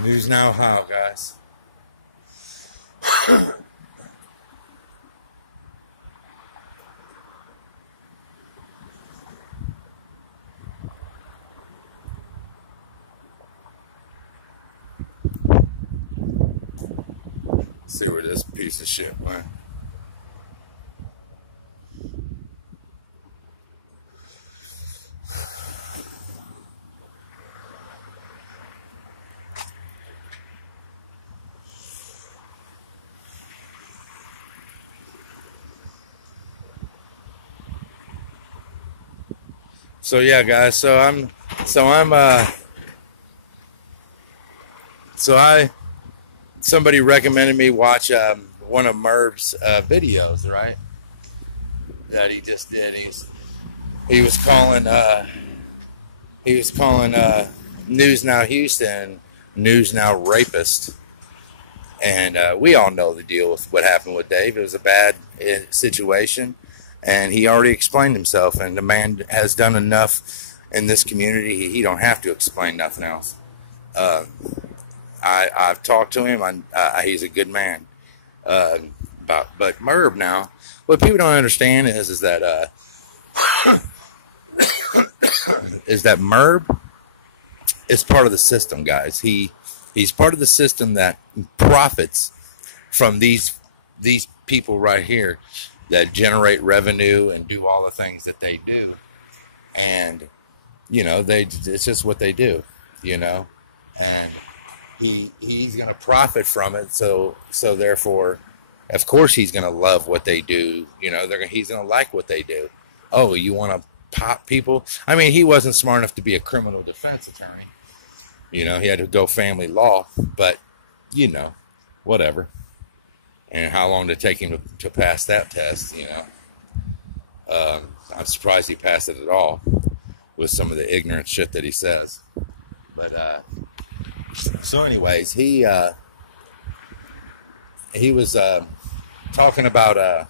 News now how, guys? See where this piece of shit went. So yeah, guys. Somebody recommended me watch one of Merv's videos, right? That he just did. He was calling News Now Houston News Now Rapist, and we all know the deal with what happened with Dave. It was a bad situation. And he already explained himself, and the man has done enough in this community. He don't have to explain nothing else. I've talked to him. He's a good man. But Merv now, what people don't understand is that Merv is part of the system, guys. He's part of the system that profits from these people right here that generate revenue and do all the things that they do. And, it's just what they do, and he's going to profit from it. So therefore, of course, he's going to love what they do. He's going to like what they do. Oh, you want to pop people? I mean, he wasn't smart enough to be a criminal defense attorney. He had to go family law, but, whatever. And how long did it take him to pass that test, I'm surprised he passed it at all with some of the ignorant shit that he says. But, so anyways, he was talking about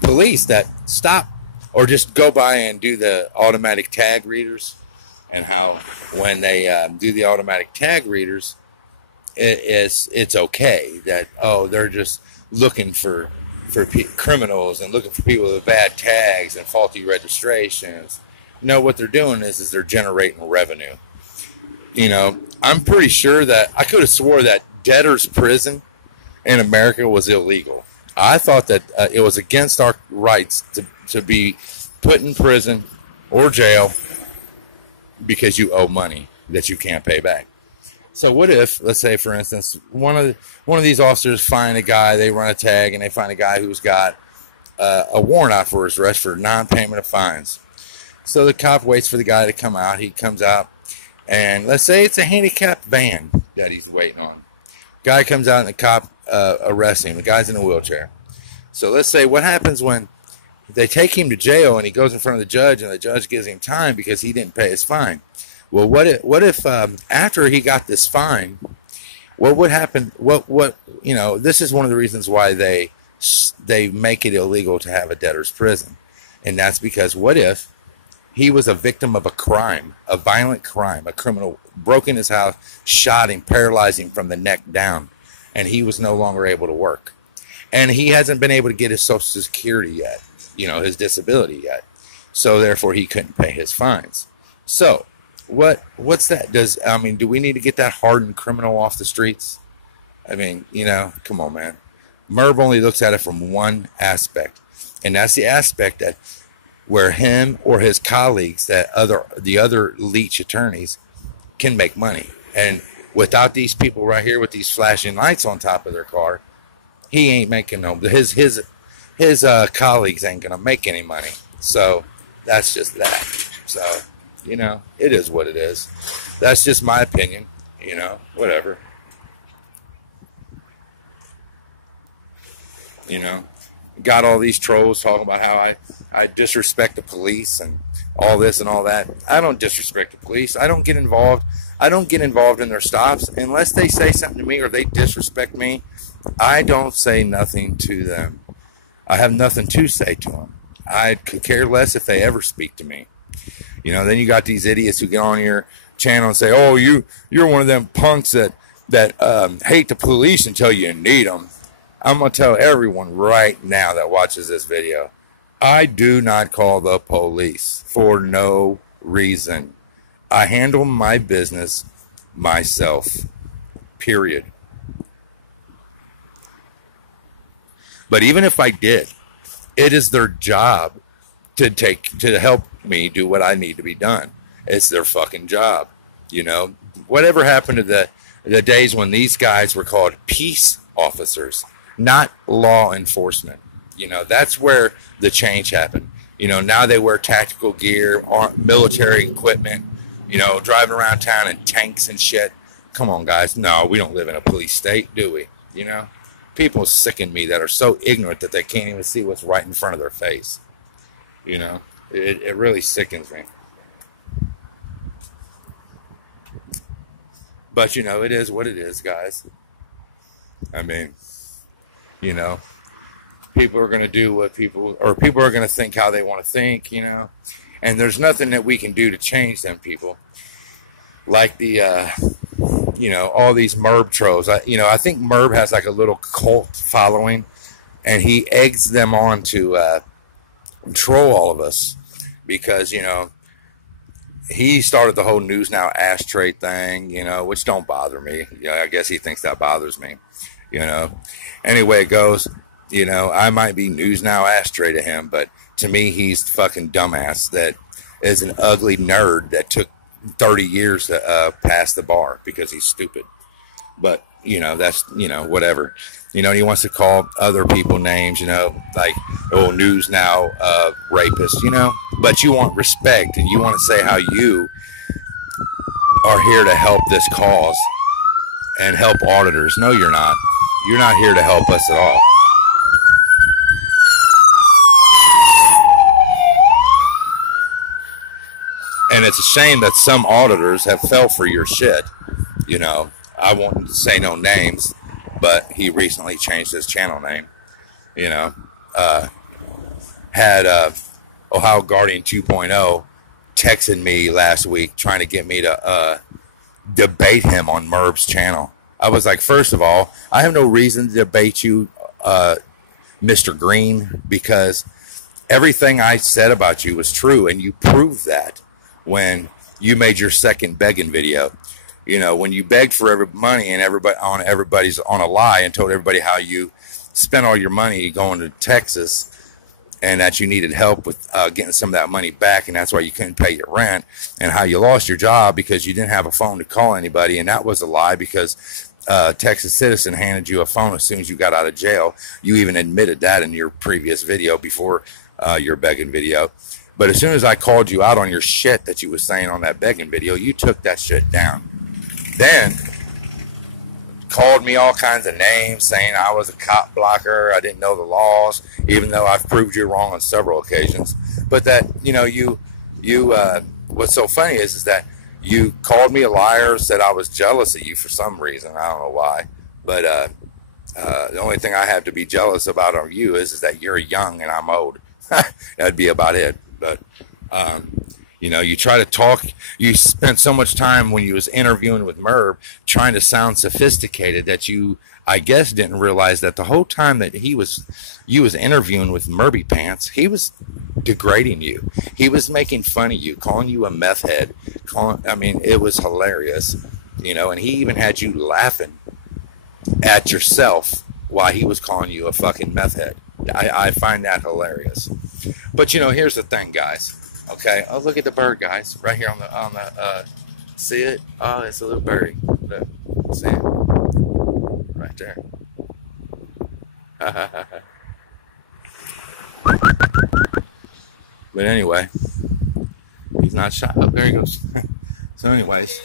police that stop or just go by and do the automatic tag readers, and how when they do the automatic tag readers, it's okay that, they're just looking for criminals and looking for people with bad tags and faulty registrations. No, what they're doing is they're generating revenue. I'm pretty sure that I could have swore that debtor's prison in America was illegal. I thought that it was against our rights to be put in prison or jail because you owe money that you can't pay back. So what if, let's say, for instance, one of these officers find a guy, they run a tag, and they find a guy who's got a warrant out for his arrest for non-payment of fines. So the cop waits for the guy to come out. He comes out, and let's say it's a handicapped van that he's waiting on. Guy comes out, and the cop arrests him. The guy's in a wheelchair. So let's say what happens when they take him to jail, and he goes in front of the judge, and the judge gives him time because he didn't pay his fine. Well, what if after he got this fine, what would happen? This is one of the reasons why they make it illegal to have a debtor's prison. And that's because what if he was a victim of a crime, a violent crime, a criminal broke in his house, shot him, paralyzed him from the neck down, and he was no longer able to work. And he hasn't been able to get his Social Security yet, his disability yet. So therefore he couldn't pay his fines. So what's that? Do we need to get that hardened criminal off the streets? Come on, man. Merv only looks at it from one aspect, and that's the aspect that where him or his colleagues, the other leech attorneys, can make money. And without these people right here with these flashing lights on top of their car, he ain't making no. His colleagues ain't gonna make any money. So that's just that. So. It is what it is. That's just my opinion, whatever. Got all these trolls talking about how I disrespect the police and all this and all that. I don't disrespect the police. I don't get involved. I don't get involved in their stops unless they say something to me or they disrespect me. I don't say nothing to them. I have nothing to say to them. I could care less if they ever speak to me. Then you got these idiots who get on here channel and say, "Oh, you're one of them punks that hate the police until you need them." I'm gonna tell everyone right now that watches this video, I do not call the police for no reason. I handle my business myself. Period. But even if I did, it is their job to help me do what I need to be done. It's their fucking job. You know, whatever happened to the days when these guys were called peace officers, not law enforcement? You know, that's where the change happened. You know, now they wear tactical gear, military equipment, you know, driving around town in tanks and shit. Come on, guys. No, we don't live in a police state, do we? You know? People sicken me that are so ignorant that they can't even see what's right in front of their face. You know, it really sickens me. But, you know, it is what it is, guys. I mean, you know, people are going to do what people are going to think how they want to think, you know. And there's nothing that we can do to change them people. Like the, you know, all these Merv trolls. I think Merv has like a little cult following, and he eggs them on to troll all of us because, you know, he started the whole News Now ashtray thing, you know, which don't bother me. You know, I guess he thinks that bothers me, you know. Anyway, it goes, you know, I might be News Now ashtray to him, but to me, he's fucking dumbass that is an ugly nerd that took 30 years to pass the bar because he's stupid. But, you know, that's, you know, whatever. You know, and he wants to call other people names, you know, like, oh, News Now rapist, you know. But you want respect, and you want to say how you are here to help this cause and help auditors. No, you're not. You're not here to help us at all. And it's a shame that some auditors have fell for your shit. You know, I won't say no names, but he recently changed his channel name. You know, had Ohio Guardian 2.0 texted me last week trying to get me to debate him on Merv's channel. I was like, first of all, I have no reason to debate you, Mr. Green, because everything I said about you was true, and you proved that when you made your second begging video. You know, when you begged for money and everybody's on a lie and told everybody how you spent all your money going to Texas and that you needed help with getting some of that money back, and that's why you couldn't pay your rent, and how you lost your job because you didn't have a phone to call anybody, and that was a lie because Texas Citizen handed you a phone as soon as you got out of jail. You even admitted that in your previous video before your begging video. But as soon as I called you out on your shit that you was saying on that begging video, you took that shit down. Then called me all kinds of names saying I was a cop blocker, I didn't know the laws, even though I've proved you wrong on several occasions. But that, you know, what's so funny is that you called me a liar, said I was jealous of you for some reason. I don't know why. But the only thing I have to be jealous about on you is that you're young and I'm old. That'd be about it. But, you know, you try to talk, you spent so much time when you was interviewing with Merv trying to sound sophisticated that you, I guess, didn't realize that the whole time that you was interviewing with Merby Pants, he was degrading you. He was making fun of you, calling you a meth head. I mean, it was hilarious, you know, and he even had you laughing at yourself while he was calling you a fucking meth head. I find that hilarious. But, you know, here's the thing, guys. Okay, oh, look at the bird, guys, right here on the see it? Oh, it's a little birdie. Look, see it? Right there. But anyway, he's not shot. Oh, there he goes. So anyways,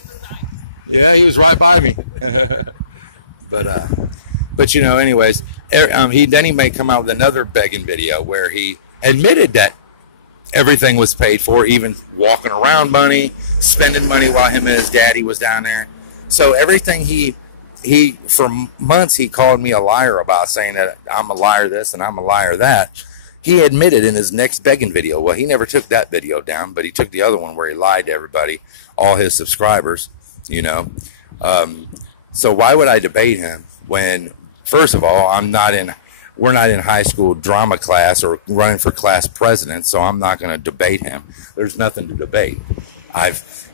yeah, he was right by me. But you know, anyways, he may come out with another begging video where he admitted that everything was paid for, even walking around money, spending money while him and his daddy was down there. So everything he for months he called me a liar about, saying that I'm a liar this and I'm a liar that. He admitted in his next begging video, well, he never took that video down, but he took the other one where he lied to everybody all his subscribers, you know. So why would I debate him when, first of all, we're not in high school drama class or running for class president, so I'm not going to debate him. There's nothing to debate.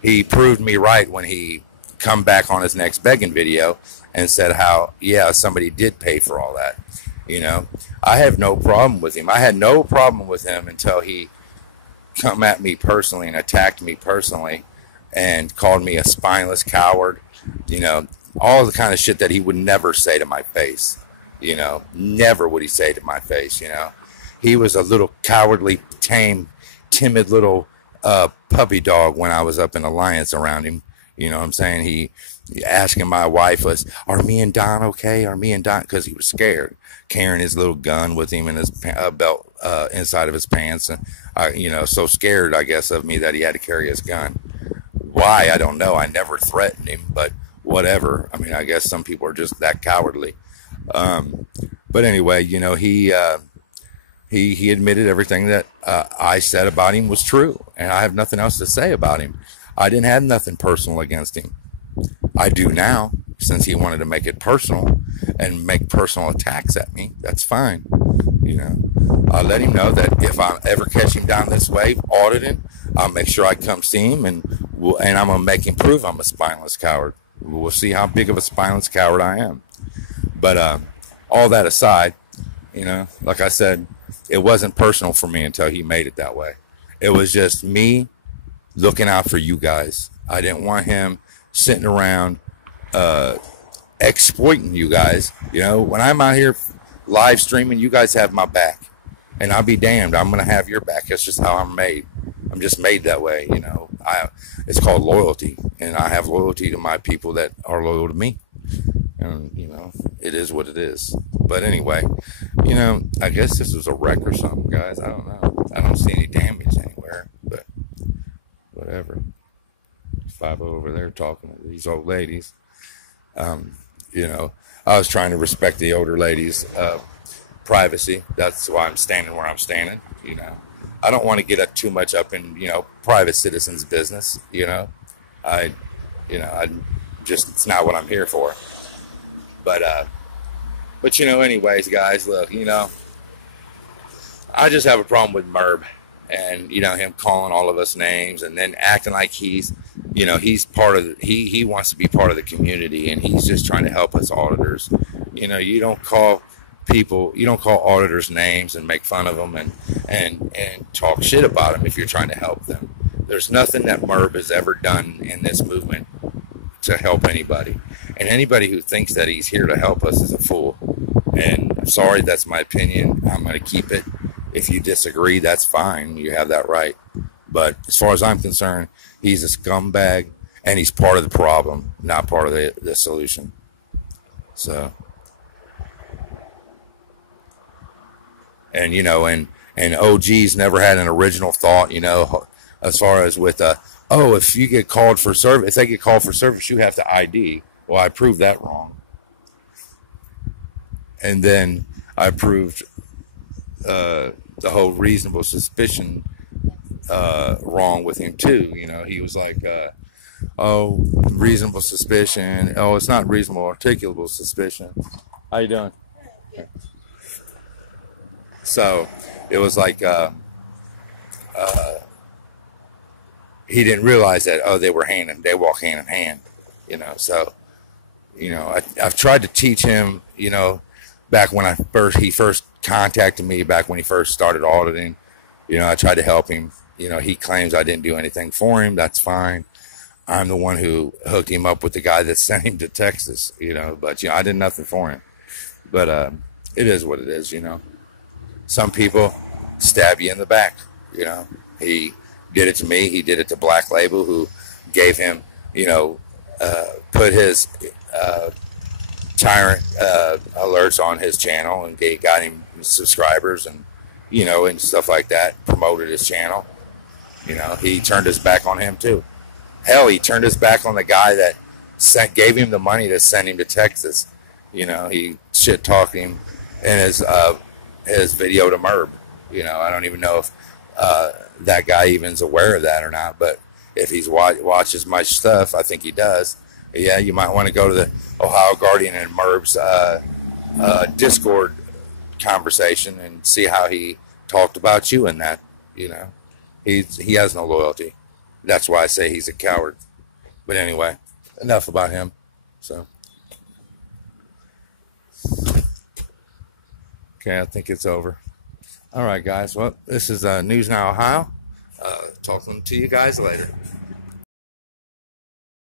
He proved me right when he come back on his next begging video and said how, yeah, somebody did pay for all that. You know, I have no problem with him. I had no problem with him until he come at me personally and attacked me personally and called me a spineless coward, you know, all the kind of shit that he would never say to my face. You know, never would he say to my face, you know. He was a little cowardly, tame, timid little puppy dog when I was up in Alliance around him. You know what I'm saying? He asking my wife was, are me and Don okay? Are me and Don? Because he was scared, carrying his little gun with him in his belt inside of his pants. And, you know, so scared, I guess, of me that he had to carry his gun. Why? I don't know. I never threatened him, but whatever. I mean, I guess some people are just that cowardly. But anyway, you know, he admitted everything that I said about him was true, and I have nothing else to say about him. I didn't have nothing personal against him. I do now, since he wanted to make it personal and make personal attacks at me. That's fine. You know, I'll let him know that if I ever catch him down this way, auditing, I'll make sure I come see him, and I'm gonna make him prove I'm a spineless coward. We'll see how big of a spineless coward I am. But all that aside, you know, like I said, it wasn't personal for me until he made it that way. It was just me looking out for you guys. I didn't want him sitting around exploiting you guys. You know, when I'm out here live streaming, you guys have my back. And I'll be damned, I'm going to have your back. That's just how I'm made. I'm just made that way, you know. It's called loyalty. And I have loyalty to my people that are loyal to me. And, you know, it is what it is. But anyway, you know, I guess this was a wreck or something, guys. I don't know. I don't see any damage anywhere. But whatever. 5 over there talking to these old ladies. You know, I was trying to respect the older ladies' privacy. That's why I'm standing where I'm standing, you know. I don't want to get too much up in, you know, private citizens' business, you know. It's not what I'm here for. But you know, anyways, guys, look, you know, I just have a problem with Merv and, you know, him calling all of us names and then acting like he's, you know, he's part of, he wants to be part of the community and he's just trying to help us auditors. You know, you don't call auditors names and make fun of them and talk shit about them if you're trying to help them. There's nothing that Merv has ever done in this movement to help anybody. And anybody who thinks that he's here to help us is a fool. And I'm sorry, that's my opinion. I'm going to keep it. If you disagree, that's fine. You have that right. But as far as I'm concerned, he's a scumbag and he's part of the problem, not part of the solution. So, and, you know, and OG's never had an original thought, you know, as far as with, if you get called for service, if they get called for service, you have to ID. Well, I proved that wrong. And then I proved the whole reasonable suspicion wrong with him too. You know, he was like, reasonable suspicion. Oh, it's not reasonable, articulable suspicion. How you doing? So it was like he didn't realize that, they walk hand in hand, you know. So, you know, I've tried to teach him, you know, back when he first contacted me, back when he first started auditing, you know, I tried to help him. You know, he claims I didn't do anything for him. That's fine. I'm the one who hooked him up with the guy that sent him to Texas, you know, but, you know, I did nothing for him. But it is what it is, you know. Some people stab you in the back, you know. He did it to me. He did it to Black Label, who gave him, you know, put his tyrant alerts on his channel and got him subscribers and, you know, and stuff like that, promoted his channel. You know, he turned his back on him too. Hell, he turned his back on the guy that gave him the money to send him to Texas. You know, he shit talked him in his video to Merv. You know, I don't even know if that guy even's aware of that or not, but if he's watches my stuff. I think he does. Yeah, you might want to go to the Ohio Guardian and Merv's Discord conversation and see how he talked about you in that. You know, he has no loyalty. That's why I say he's a coward. But anyway, enough about him. So, okay, I think it's over. All right, guys. Well, this is News Now Ohio. Talking to you guys later.